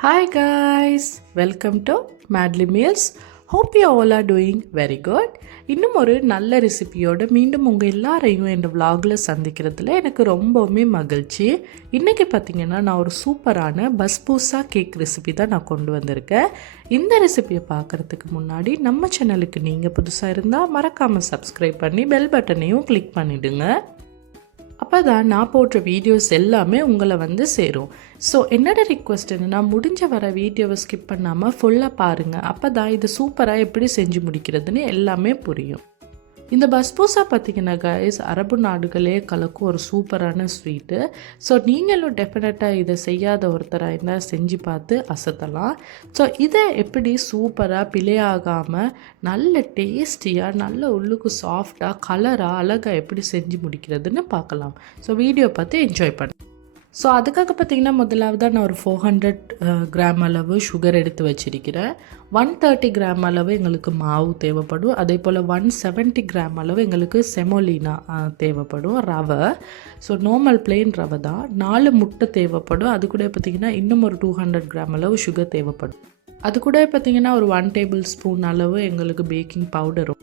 Hi guys, welcome to Madly Meals. Hope you all are doing very good. இன்னும் ஒரு நல்ல ரெசிபியோடு மீண்டும் உங்கள் எல்லாரையும் என் vlogல சந்திக்கிறதுல எனக்கு ரொம்பவுமே மகிழ்ச்சி. இன்றைக்கி பார்த்திங்கன்னா நான் ஒரு சூப்பரான பஸ்பூசா கேக் ரெசிபி தான் நான் கொண்டு வந்திருக்கேன். இந்த ரெசிபியை பார்க்குறதுக்கு முன்னாடி நம்ம சேனலுக்கு நீங்கள் புதுசாக இருந்தால் மறக்காமல் சப்ஸ்கிரைப் பண்ணி பெல் பட்டனையும் கிளிக் பண்ணிவிடுங்க. அப்போ தான் நான் போடுற வீடியோஸ் எல்லாமே உங்களை வந்து சேரும். ஸோ என்னோட ரிக்வெஸ்ட் என்னென்னா, முடிஞ்ச வர வீடியோவை ஸ்கிப் பண்ணாமல் ஃபுல்லாக பாருங்கள். அப்போ தான் இது சூப்பராக எப்படி செஞ்சு முடிக்கிறதுன்னு எல்லாமே புரியும். இந்த பஸ்பூசா பார்த்திங்கன்னா கைஸ், அரபு நாடுகளே கலக்கும் ஒரு சூப்பரான ஸ்வீட்டு. ஸோ நீங்களும் டெஃபினட்டாக இதை செய்யாத ஒருத்தராக இருந்தால் செஞ்சு பார்த்து அசத்தலாம். ஸோ இதை எப்படி சூப்பராக பிழையாகாமல் நல்ல டேஸ்டியாக நல்ல உள்ளுக்கு சாஃப்டாக கலராக அழகாக எப்படி செஞ்சு முடிக்கிறதுன்னு பார்க்கலாம். ஸோ வீடியோ பார்த்து என்ஜாய் பண்ணு. ஸோ அதுக்காக பார்த்திங்கன்னா முதலாவதாக நான் ஒரு 400 கிராம் அளவு சுகர் எடுத்து வச்சிருக்கிறேன். 130 கிராம் அளவு எங்களுக்கு மாவு தேவைப்படும். அதே போல் 170 கிராம் அளவு எங்களுக்கு செமோலினா தேவைப்படும், ரவை. ஸோ நார்மல் பிளெயின் ரவை தான். 4 முட்டை தேவைப்படும். அது கூட பார்த்திங்கன்னா இன்னும் ஒரு 200 கிராம் அளவு சுகர் தேவைப்படும். அது கூட பார்த்திங்கன்னா ஒரு 1 டேபிள் ஸ்பூன் அளவு எங்களுக்கு பேக்கிங் பவுடரும்.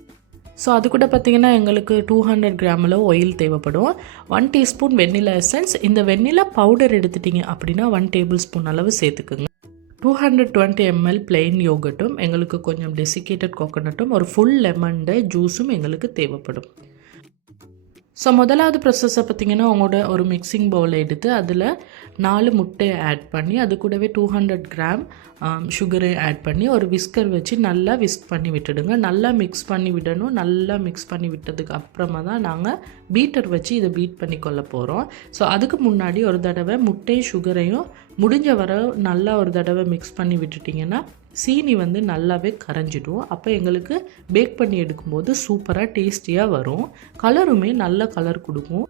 ஸோ அது கூட பார்த்திங்கன்னா எங்களுக்கு 200 கிராம் அளவு ஆயில் தேவைப்படும். 1 டீஸ்பூன் வெண்ணிலா எசன்ஸ். இந்த வெண்ணிலா பவுடர் எடுத்துட்டிங்க அப்படின்னா 1 டேபிள் ஸ்பூன் அளவு சேர்த்துக்குங்க. 220 ml பிளெயின் யோகட்டும், எங்களுக்கு கொஞ்சம் டெசிகேட்டட் கோகோனட்டும், ஒரு ஃபுல் லெமன் ஜூஸும் எங்களுக்கு தேவைப்படும். ஸோ முதலாவது ப்ராசஸை பார்த்திங்கன்னா உங்களோட ஒரு மிக்சிங் பவுலை எடுத்து அதில் 4 முட்டையை ஆட் பண்ணி அது கூடவே 200 கிராம் சுகரை ஆட் பண்ணி ஒரு விஸ்கர் வச்சு நல்லா விஸ்க் பண்ணி விட்டுடுங்க. நல்லா மிக்ஸ் பண்ணி விடணும். நல்லா மிக்ஸ் பண்ணி விட்டதுக்கு அப்புறமா தான் நாங்கள் பீட்டர் வச்சு இதை பீட் பண்ணி கொள்ள போகிறோம். ஸோ அதுக்கு முன்னாடி ஒரு தடவை முட்டையும் சுகரையும் முடிஞ்ச வர நல்லா ஒரு தடவை மிக்ஸ் பண்ணி விட்டுட்டிங்கன்னா சீனி வந்து நல்லாவே கரைஞ்சிடும். அப்போ எங்களுக்கு பேக் பண்ணி எடுக்கும்போது சூப்பராக டேஸ்டியாக வரும். கலருமே நல்ல கலர் கொடுக்கும்.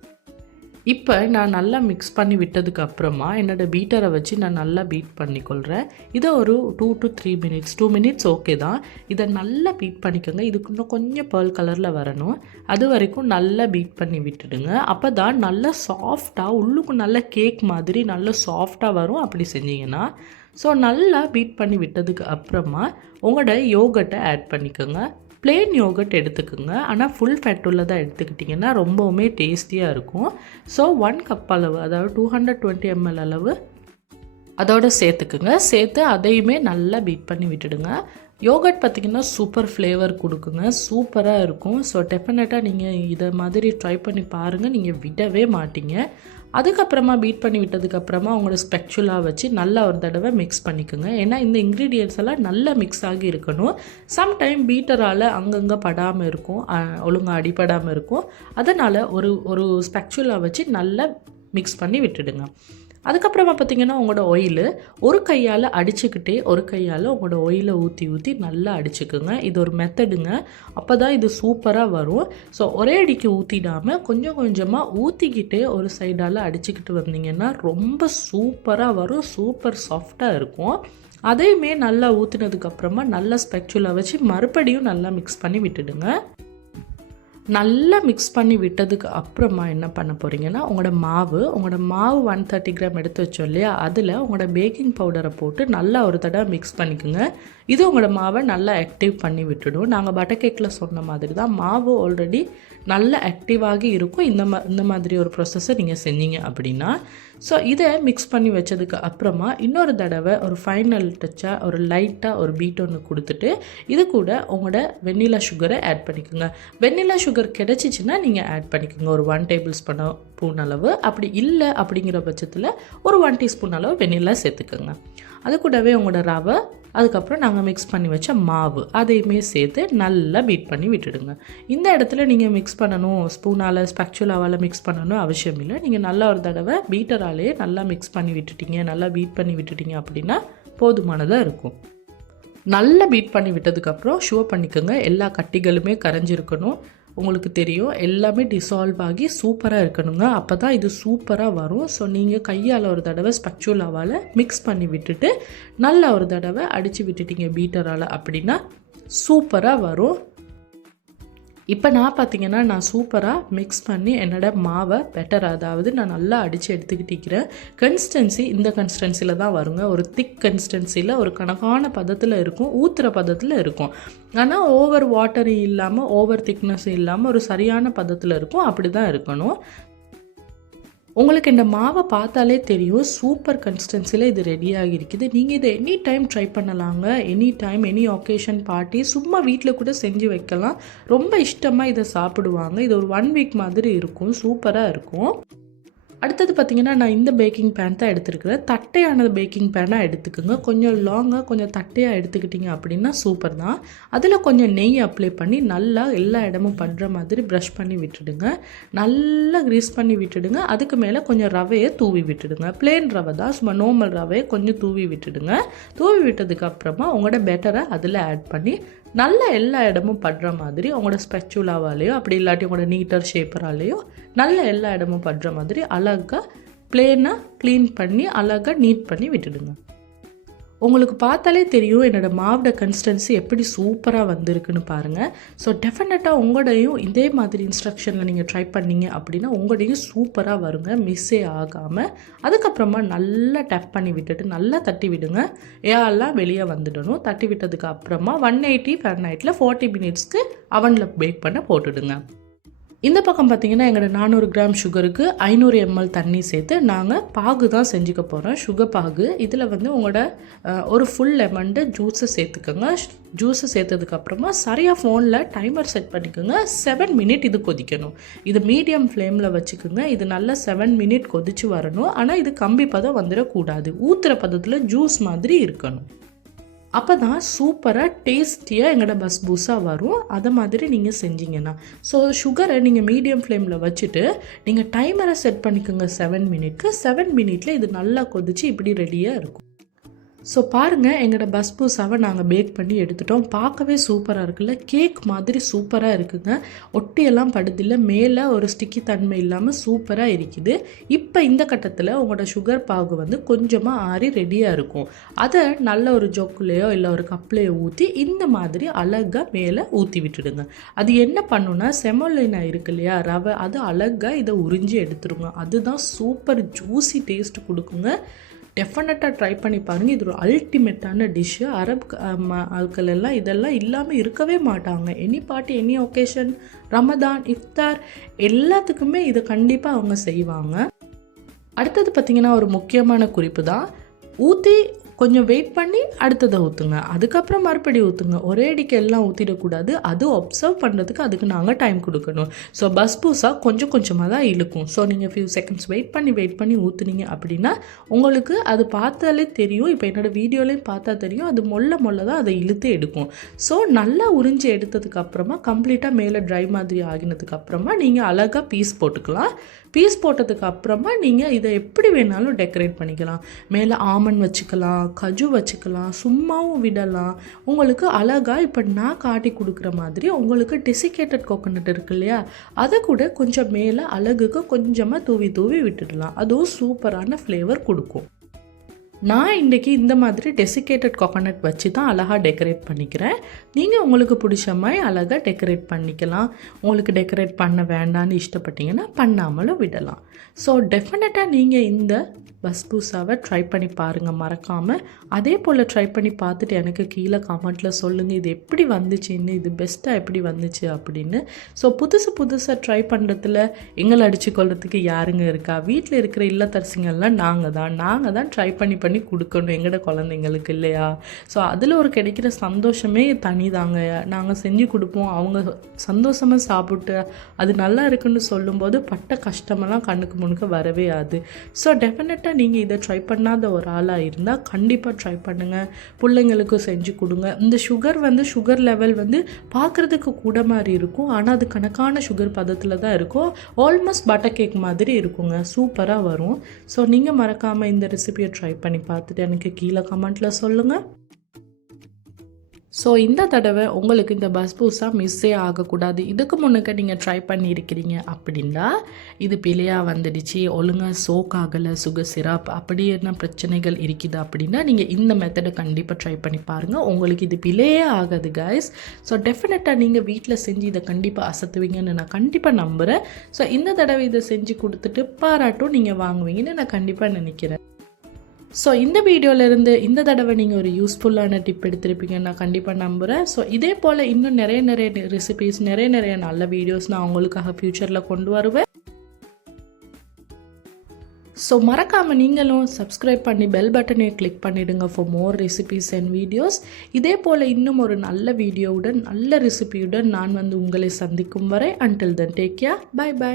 இப்போ நான் நல்லா மிக்ஸ் பண்ணி விட்டதுக்கு அப்புறமா என்னோடய பீட்டரை வச்சு நான் நல்லா பீட் பண்ணிக்கொள்கிறேன். இதை ஒரு 2 to 3 மினிட்ஸ் 2 மினிட்ஸ் ஓகே தான். இதை நல்லா பீட் பண்ணிக்கோங்க. இதுக்கு இன்னும் கொஞ்சம் பேர்ல் கலரில் வரணும். அது வரைக்கும் நல்லா பீட் பண்ணி விட்டுடுங்க. அப்போ தான் நல்லா சாஃப்டாக உள்ளுக்கு நல்ல கேக் மாதிரி நல்லா சாஃப்டாக வரும் அப்படி செஞ்சிங்கன்னா. ஸோ நல்லா பீட் பண்ணி விட்டதுக்கு அப்புறமா உங்களோட யோகர்ட்டை ஆட் பண்ணிக்கோங்க. பிளெயின் யோகர்ட் எடுத்துக்கோங்க. ஆனால் ஃபுல் ஃபேட் உள்ளதாக எடுத்துக்கிட்டிங்கன்னா ரொம்பவுமே டேஸ்டியாக இருக்கும். ஸோ 1 கப் அளவு, அதாவது 220 ml அளவு அதோடு சேர்த்துக்குங்க. சேர்த்து அதையுமே நல்லா பீட் பண்ணி விட்டுடுங்க. யோகர்ட் பார்த்திங்கன்னா சூப்பர் ஃப்ளேவர் கொடுக்குங்க, சூப்பராக இருக்கும். ஸோ டெஃபினட்டாக நீங்கள் இதை மாதிரி ட்ரை பண்ணி பாருங்கள், நீங்கள் விடவே மாட்டீங்க. அதுக்கப்புறமா பீட் பண்ணி விட்டதுக்கப்புறமா உங்களோட ஸ்பெக்சுலா வச்சு நல்லா ஒரு தடவை மிக்ஸ் பண்ணிக்கோங்க. ஏன்னா இந்த இன்க்ரீடியன்ட்ஸ் எல்லாம் நல்லா மிக்ஸ் ஆகி இருக்கணும். சம்டைம் பீட்டரால் அங்கங்கே படாமல் இருக்கும், ஒழுங்காக அடிப்படாமல் இருக்கும். அதனால் ஒரு ஸ்பெக்சுலா வச்சு நல்லா மிக்ஸ் பண்ணி விட்டுடுங்க. அதுக்கப்புறமா பார்த்திங்கன்னா உங்களோட ஆயிலு ஒரு கையால் அடிச்சுக்கிட்டே ஒரு கையால் உங்களோட ஆயிலை ஊற்றி நல்லா அடிச்சுக்குங்க. இது ஒரு மெத்தடுங்க. அப்போ தான் இது சூப்பராக வரும். ஸோ ஒரே அடிக்கு ஊற்றிடாமல் கொஞ்சம் கொஞ்சமாக ஊற்றிக்கிட்டே ஒரு சைடால் அடிச்சுக்கிட்டு வந்தீங்கன்னா ரொம்ப சூப்பராக வரும். சூப்பர் சாஃப்டாக இருக்கும். அதையுமே நல்லா ஊற்றினதுக்கப்புறமா நல்லா ஸ்பெக்சுலா வச்சு மறுபடியும் நல்லா மிக்ஸ் பண்ணி விட்டுடுங்க. நல்லா மிக்ஸ் பண்ணி விட்டதுக்கு அப்புறமா என்ன பண்ண போகிறீங்கன்னா உங்களோட மாவு 130 கிராம் எடுத்து வச்சோம் இல்லையா, அதில் உங்களோட பேக்கிங் பவுடரை போட்டு நல்லா ஒரு தடவை மிக்ஸ் பண்ணிக்கோங்க. இது உங்களோட மாவை நல்லா ஆக்டிவ் பண்ணி விட்டுடும். நாங்கள் பட்டர் கேக்கில் சொன்ன மாதிரி தான் மாவு ஆல்ரெடி நல்லா ஆக்டிவாகி இருக்கும். இந்த மாதிரி ஒரு ப்ராசஸை நீங்கள் செஞ்சீங்க அப்படின்னா. ஸோ இதை மிக்ஸ் பண்ணி வச்சதுக்கு அப்புறமா இன்னொரு தடவை ஒரு ஃபைனல் டச்சாக ஒரு லைட்டாக ஒரு பீட் ஒன்று கொடுத்துட்டு இது கூட உங்களோட வெண்ணிலா சுகரை ஆட் பண்ணிக்கோங்க. வெண்ணிலா சுகர் கிடச்சிச்சின்னா நீங்கள் ஆட் பண்ணிக்கோங்க ஒரு 1 டேபிள் ஸ்பூன் அளவு. அப்படி இல்லை அப்படிங்கிற பட்சத்தில் ஒரு 1 டீஸ்பூன் அளவு வெண்ணிலா சேர்த்துக்கோங்க. அது கூடவே உங்களோட ரவை, அதுக்கப்புறம் நாங்கள் மிக்ஸ் பண்ணி வச்ச மாவு அதையுமே சேர்த்து நல்லா பீட் பண்ணி விட்டுடுங்க. இந்த இடத்துல நீங்கள் மிக்ஸ் பண்ணணும், ஸ்பூனால் ஸ்பெக்சுலாவால் மிக்ஸ் பண்ணணும் அவசியம் இல்லை. நீங்கள் நல்லா ஒரு தடவை பீட்டராலே நல்லா மிக்ஸ் பண்ணி விட்டுட்டீங்க, நல்லா பீட் பண்ணி விட்டுட்டீங்க அப்படின்னா போதுமானதாக இருக்கும். நல்லா பீட் பண்ணி விட்டதுக்கப்புறம் ஷுவர் பண்ணிக்கோங்க எல்லா கட்டிகளுமே கரைஞ்சிருக்கணும். உங்களுக்கு தெரியும் எல்லாமே டிசால்வ் ஆகி சூப்பராக இருக்கணுங்க. அப்போ தான் இது சூப்பராக வரும். ஸோ நீங்கள் கையால் ஒரு தடவை ஸ்பெக்சுலாவால் மிக்ஸ் பண்ணி விட்டுட்டு நல்லா ஒரு தடவை அடித்து விட்டுட்டீங்க பீட்டரால் அப்படின்னா சூப்பராக வரும். இப்போ நான் பார்த்தீங்கன்னா நான் சூப்பராக மிக்ஸ் பண்ணி என்னோடய மாவை பெட்டர், அதாவது நான் நல்லா அடித்து எடுத்துக்கிட்டிக்கிறேன். கன்சிஸ்டன்சி இந்த கன்சிஸ்டன்சியில் தான் வருங்க. ஒரு திக் கன்சிஸ்டன்சியில் ஒரு கணக்கான பதத்தில் இருக்கும், ஊற்றுற பதத்தில் இருக்கும். ஆனால் ஓவர் வாட்டரி இல்லாமல் ஓவர் திக்னஸ் இல்லாமல் ஒரு சரியான பதத்தில் இருக்கும். அப்படி தான் இருக்கணும். உங்களுக்கு இந்த மாவை பார்த்தாலே தெரியும் சூப்பர் கன்சிஸ்டன்சியில் இது ரெடியாகி இருக்குது. நீங்கள் இதை எனி டைம் ட்ரை பண்ணலாங்க. Any time, any occasion, party, சும்மா வீட்டில் கூட செஞ்சு வைக்கலாம். ரொம்ப இஷ்டமாக இதை சாப்பிடுவாங்க. இது ஒரு 1 வீக் மாதிரி இருக்கும். சூப்பராக இருக்கும். அடுத்தது பார்த்திங்கன்னா நான் இந்த பேக்கிங் பேன் தான் எடுத்துருக்கிறேன். தட்டையானது பேக்கிங் பேனாக எடுத்துக்கோங்க. கொஞ்சம் லாங்காக கொஞ்சம் தட்டையாக எடுத்துக்கிட்டிங்க அப்படின்னா சூப்பர் தான். அதில் கொஞ்சம் நெய் அப்ளை பண்ணி நல்லா எல்லா இடமும் பண்ணுற மாதிரி ப்ரஷ் பண்ணி விட்டுடுங்க. நல்லா க்ரீஸ் பண்ணி விட்டுடுங்க. அதுக்கு மேலே கொஞ்சம் ரவையை தூவி விட்டுடுங்க. பிளேன் ரவை தான், சும்மா நார்மல் ரவையை கொஞ்சம் தூவி விட்டுடுங்க. தூவி விட்டதுக்கப்புறமா உங்களோட பெட்டரை அதில் ஆட் பண்ணி நல்லா எல்லா இடமும் படுற மாதிரி உங்களோட ஸ்பெச்சுலாவாலேயோ அப்படி இல்லாட்டி உங்களோட நீட்டர் ஷேப்பராலேயோ நல்ல எல்லா இடமும் படுற மாதிரி அழகாக ப்ளேனாக க்ளீன் பண்ணி அழகாக நீட் பண்ணி விட்டுடுங்க. உங்களுக்கு பார்த்தாலே தெரியும் என்னோடய மாவோட கன்சிஸ்டன்சி எப்படி சூப்பராக வந்திருக்குன்னு பாருங்கள். ஸோ டெஃபினட்டாக உங்களோடையும் இதே மாதிரி இன்ஸ்ட்ரக்ஷனில் நீங்கள் ட்ரை பண்ணிங்க அப்படின்னா உங்களோடையும் சூப்பராக வருங்க, மிஸ்ஸே ஆகாமல். அதுக்கப்புறமா நல்லா டேப் பண்ணி விட்டுட்டு நல்லா தட்டி விடுங்க. ஏரெல்லாம் வெளியே வந்துடணும். தட்டி விட்டதுக்கு அப்புறமா 180 Fahrenheit 40 மினிட்ஸ்க்கு அவனில் பேக் பண்ண போட்டுடுங்க. இந்த பக்கம் பார்த்திங்கன்னா எங்களோட 400 கிராம் சுகருக்கு 500 ml தண்ணி சேர்த்து நாங்கள் பாகு தான் செஞ்சுக்க போகிறோம், சுகர் பாகு. இதில் வந்து உங்களோட ஒரு ஃபுல் லெமன் ஜூஸை சேர்த்துக்கோங்க. ஜூஸை சேர்த்ததுக்கப்புறமா சரியாக ஃபோனில் டைமர் செட் பண்ணிக்கோங்க. 7 மினிட் இது கொதிக்கணும். இது மீடியம் ஃப்ளேமில் வச்சுக்கோங்க. இது நல்லா 7 மினிட் கொதிச்சு வரணும். ஆனால் இது கம்பி பதம் வந்துடக்கூடாது. ஊற்றுற பதத்தில் ஜூஸ் மாதிரி இருக்கணும். அப்போ தான் சூப்பராக டேஸ்டியாக எங்களோட பஸ்பூஸா வரும். அதை மாதிரி நீங்கள் செஞ்சீங்கன்னா. ஸோ சுகரை நீங்கள் மீடியம் ஃப்ளேமில் வச்சுட்டு நீங்கள் டைமரை செட் பண்ணிக்கோங்க 7 மினிட்க்கு. 7 மினிட்டில் இது நல்லா கொதிச்சு இப்படி ரெடியாக இருக்கும். ஸோ பாருங்கள், எங்களோட பஸ்பூஸாவை நாங்கள் பேக் பண்ணி எடுத்துட்டோம். பார்க்கவே சூப்பராக இருக்குல்ல, கேக் மாதிரி சூப்பராக இருக்குங்க. ஒட்டியெல்லாம் படுதில்லை, மேலே ஒரு ஸ்டிக்கி தன்மை இல்லாமல் சூப்பராக இருக்குது. இப்போ இந்த கட்டத்தில் உங்களோட சுகர் பாகு வந்து கொஞ்சமாக ஆறி ரெடியாக இருக்கும். அதை நல்ல ஒரு ஜொக்குலையோ இல்லை ஒரு கப்லையோ ஊற்றி இந்த மாதிரி அழகாக மேலே ஊற்றி விட்டுடுங்க. அது என்ன பண்ணுன்னா செமோலினா இருக்கு இல்லையா, ரவை, அது அழகாக இதை உறிஞ்சி எடுத்துருங்க. அதுதான் சூப்பர் ஜூஸி டேஸ்ட் கொடுக்குங்க. டெஃபினட்டாக ட்ரை பண்ணி பாருங்கள். இது ஒரு அல்டிமேட்டான டிஷ்ஷு. அரப் ஆட்கள் எல்லாம் இதெல்லாம் இல்லாமல் இருக்கவே மாட்டாங்க. Any party, any occasion, Ramadan, Iftar எல்லாத்துக்குமே இதை கண்டிப்பாக அவங்க செய்வாங்க. அடுத்தது பார்த்திங்கன்னா ஒரு முக்கியமான குறிப்பு தான், ஊற்றி கொஞ்சம் வெயிட் பண்ணி அடுத்ததை ஊற்றுங்க. அதுக்கப்புறம் மறுபடியும் ஊற்றுங்க. ஒரே அடிக்கு எல்லாம் ஊற்றிடக்கூடாது. அது ஒப்சர்வ் பண்ணுறதுக்கு அதுக்கு நாங்கள் டைம் கொடுக்கணும். ஸோ பஸ்பூஸா கொஞ்சம் கொஞ்சமாக தான் இழுக்கும். ஸோ நீங்கள் ஃபியூ செகண்ட்ஸ் வெயிட் பண்ணி ஊற்றுனீங்க அப்படின்னா உங்களுக்கு அது பார்த்தாலே தெரியும். இப்போ என்னோடய வீடியோலையும் பார்த்தா தெரியும், அது மொல்ல தான் அதை இழுத்து எடுக்கும். ஸோ நல்லா உறிஞ்சி எடுத்ததுக்கப்புறமா கம்ப்ளீட்டாக மேலே ட்ரை மாதிரி ஆகினதுக்கப்புறமா நீங்கள் அழகாக பீஸ் போட்டுக்கலாம். பீஸ் போட்டதுக்கு அப்புறமா நீங்கள் இதை எப்படி வேணாலும் டெக்கரேட் பண்ணிக்கலாம். மேலே ஆமன் வச்சுக்கலாம், கஜு வச்சுக்கலாம், சும்மாவும் விடலாம். உங்களுக்கு அழகாக இப்போ நான் காட்டி கொடுக்குற மாதிரி உங்களுக்கு டெசிகேட்டட் கோகோனட் இருக்கு இல்லையா, அதை கூட கொஞ்சம் மேலே அழகுக்கு கொஞ்சமாக தூவி விட்டுடலாம். அதுவும் சூப்பரான ஃப்ளேவர் கொடுக்கும். நான் இன்றைக்கி இந்த மாதிரி டெசிகேட்டட் கோகோனட் வச்சு தான் அழகாக டெக்கரேட் பண்ணிக்கிறேன். நீங்கள் உங்களுக்கு பிடிச்ச மாதிரி அழகாக டெக்கரேட் பண்ணிக்கலாம். உங்களுக்கு டெக்கரேட் பண்ண வேண்டான்னு இஷ்டப்பட்டீங்கன்னா பண்ணாமலும் விடலாம். ஸோ டெஃபினட்டாக நீங்கள் இந்த பஸ்பூஸாவை ட்ரை பண்ணி பாருங்கள் மறக்காமல். அதே போல் ட்ரை பண்ணி பார்த்துட்டு எனக்கு கீழே கமெண்ட்டில் சொல்லுங்கள் இது எப்படி வந்துச்சுன்னு, இது பெஸ்ட்டாக எப்படி வந்துச்சு அப்படின்னு. ஸோ புதுசாக ட்ரை பண்ணுறதுல எங்களை அடிச்சுக்கொள்றதுக்கு யாருங்க இருக்கா? வீட்டில் இருக்கிற இல்லத்தரசிங்கள்லாம் நாங்கள் தான் ட்ரை பண்ணி கொடுக்கணும் எங்களோட குழந்தைங்களுக்கு இல்லையா? ஸோ அதில் ஒரு கிடைக்கிற சந்தோஷமே தனி தாங்க. நாங்கள் செஞ்சு கொடுப்போம், அவங்க சந்தோஷமாக சாப்பிட்டு அது நல்லா இருக்குன்னு சொல்லும்போது பட்ட கஷ்டமெல்லாம் கண்ணுக்கு முன்னுக்கு வரவே ஆகுது. ஸோ டெஃபினட்டாக நீங்கள் இதை ட்ரை பண்ணாத ஒரு ஆளாக இருந்தால் கண்டிப்பாக ட்ரை பண்ணுங்கள். பிள்ளைங்களுக்கும் செஞ்சு கொடுங்க. இந்த சுகர் லெவல் வந்து பார்க்குறதுக்கு கூட மாதிரி இருக்கும், ஆனால் அது கணக்கான சுகர் பதத்தில் தான் இருக்கும். ஆல்மோஸ்ட் பட்டர் கேக் மாதிரி இருக்குங்க, சூப்பராக வரும். ஸோ நீங்கள் மறக்காமல் இந்த ரெசிபியை ட்ரை பண்ணி பார்த்துட்டு எனக்கு கீழே கமெண்ட்டில் சொல்லுங்கள். ஸோ இந்த தடவை உங்களுக்கு இந்த பஸ்பூசா மிஸ்ஸே ஆகக்கூடாது. இதுக்கு முன்னுக்கு நீங்கள் ட்ரை பண்ணியிருக்கிறீங்க அப்படின்னா இது பிழையாக வந்துடுச்சு, ஒழுங்காக சோக் ஆகலை, சுகர் சிரப் அப்படி என்ன பிரச்சனைகள் இருக்குது அப்படின்னா நீங்கள் இந்த மெத்தடை கண்டிப்பாக ட்ரை பண்ணி பாருங்கள். உங்களுக்கு இது பிழையே ஆகாது கைஸ். ஸோ டெஃபினட்டாக நீங்கள் வீட்டில் செஞ்சு இதை கண்டிப்பாக அசத்துவீங்கன்னு நான் கண்டிப்பாக நம்புகிறேன். ஸோ இந்த தடவை இதை செஞ்சு கொடுத்துட்டு பாராட்டும் நீங்கள் வாங்குவீங்கன்னு நான் கண்டிப்பாக நினைக்கிறேன். ஸோ இந்த வீடியோவிலேருந்து இந்த தடவை நீங்கள் ஒரு யூஸ்ஃபுல்லான டிப் எடுத்திருப்பீங்கன்னு நான் கண்டிப்பாக நம்புகிறேன். ஸோ இதே போல் இன்னும் நிறைய ரெசிபீஸ் நிறைய நல்ல வீடியோஸ் நான் உங்களுக்காக ஃப்யூச்சரில் கொண்டு வருவேன். ஸோ மறக்காமல் நீங்களும் சப்ஸ்கிரைப் பண்ணி பெல் பட்டனை கிளிக் பண்ணிவிடுங்க for more recipes and videos. இதே போல் இன்னும் ஒரு நல்ல வீடியோவுடன் நல்ல ரெசிபியுடன் நான் உங்களை சந்திக்கும் வரை until then take care, bye by.